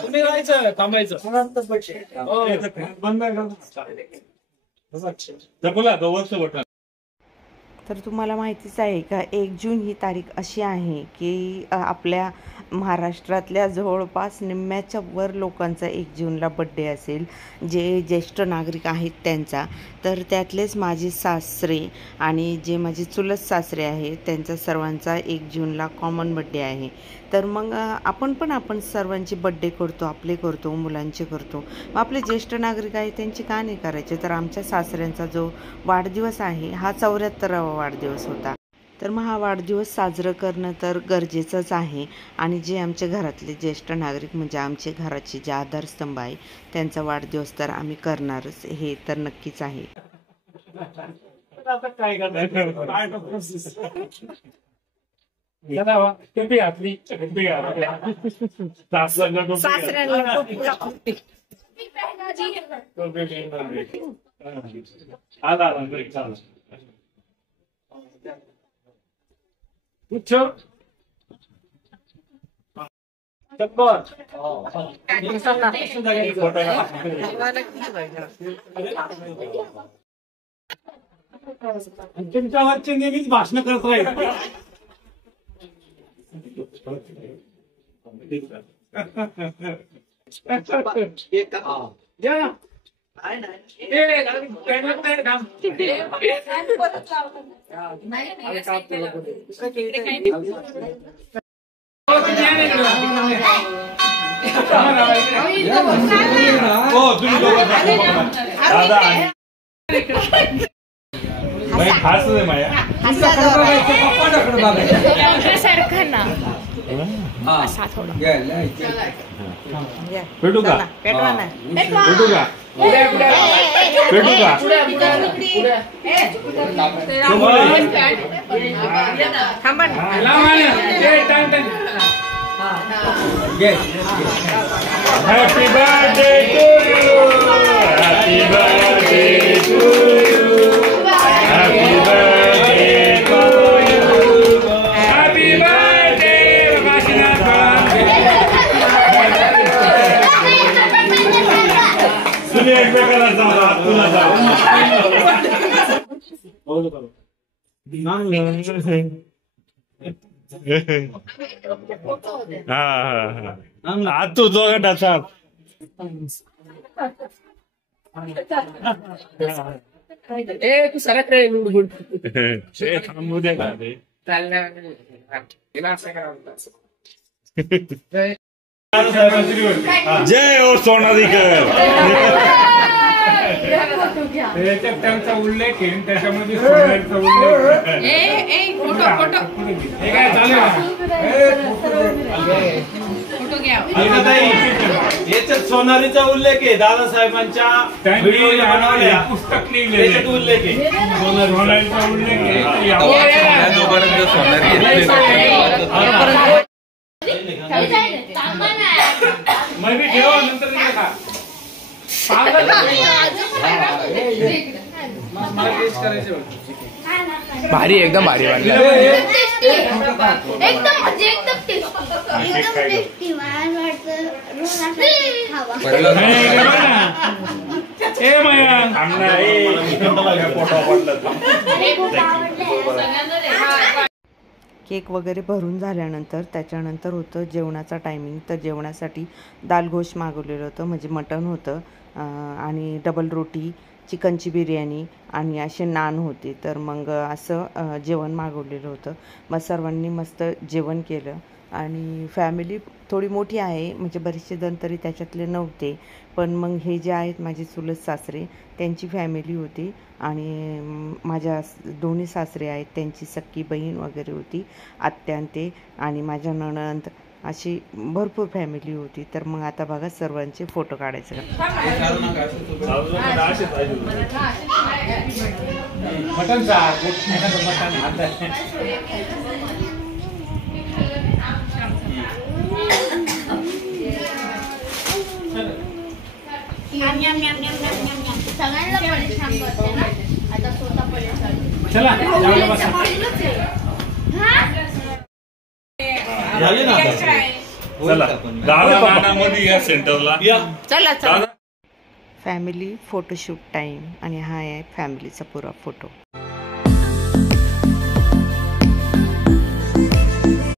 तुम्ही राहायचं थांबायचं तर तुम्हाला माहितीच आहे का 1 जून ही तारीख अशी आहे की आपल्या महाराष्ट्रातल्या जवळपास निम्म्याच्या वर लोकांचा 1 जूनला बड्डे असेल, जे ज्येष्ठ नागरिक आहेत त्यांचा. तर त्यातलेच माझे सासरे आणि जे माझे चुलत सासरे आहेत त्यांचा सर्वांचा 1 जूनला कॉमन बड्डे आहे. तर मग आपण सर्वांचे बड्डे करतो, आपले करतो, मुलांचे करतो. मग आपले ज्येष्ठ नागरिक आहेत त्यांचे का नाही करायचे? तर आमच्या सासऱ्यांचा जो वाढदिवस आहे हा 74वा वाढदिवस होता. तर मग हा वाढदिवस साजरं करणं तर गरजेचंच आहे. आणि जे आमच्या घरातले ज्येष्ठ नागरिक म्हणजे आमचे घराचे जे आधारस्तंभ आहे त्यांचा वाढदिवस तर आम्ही करणारच, हे तर नक्कीच आहे. तुमच्यावरचे नेहमीच भाषण करत राहील. पेटू का? Happy birthday to you. Happy birthday to you. Happy birthday to you. Happy birthday, तुम्ही एकमेकाला जाऊ, तुला जाऊ. तू जोगटाचा तू सरक रे गुड थांबू दे का ते जय हो सोनारीकर. त्याच्यात त्यांचा उल्लेख आहे, त्याच्यामध्ये सोनारीचा उल्लेख. हे काय चालेल याच्यात सोनारीचा उल्लेख आहे, दादासाहेबांच्या पुस्तक लिहिलेलं उल्लेख आहे, सोनारीचा उल्लेख आहे. मग ठेवा नंतर खा. भारी एकदम भारी वाटलं. केक वगैरे भरून झाल्यानंतर त्याच्यानंतर होतं जेवणाचा टायमिंग. तर जेवणासाठी दाल गोश मागवलेलं होतं, म्हणजे मटण होतं आणि डबल रोटी चिकनची बिर्याणी आणि असे नान होते. तर मग असं जेवण मागवलेलं होतं. मग सर्वांनी मस्त जेवण केलं आणि फॅमिली थोडी मोठी आहे, म्हणजे बरेचसे जण तरी त्याच्यातले नव्हते. पण मग हे जे आहेत माझे चुलत सासरे त्यांची फॅमिली होती आणि माझ्या दोन्ही सासरे आहेत त्यांची सख्खी बहीण वगैरे होती, आत्या आणि ते, आणि माझ्या नणंद, अशी भरपूर फॅमिली होती. तर मग आता बघा सर्वांचे फोटो काढायचे. मटन सगळ्यांना परेशान करते ना आता स्वतः परेशान. चला जेवायला बसा. झाले ना आता? चला दादा नानामध्ये या सेंटरला या. दादा फॅमिली फोटोशूट टाईम आणि हा आहे फॅमिलीचा पुरा फोटो.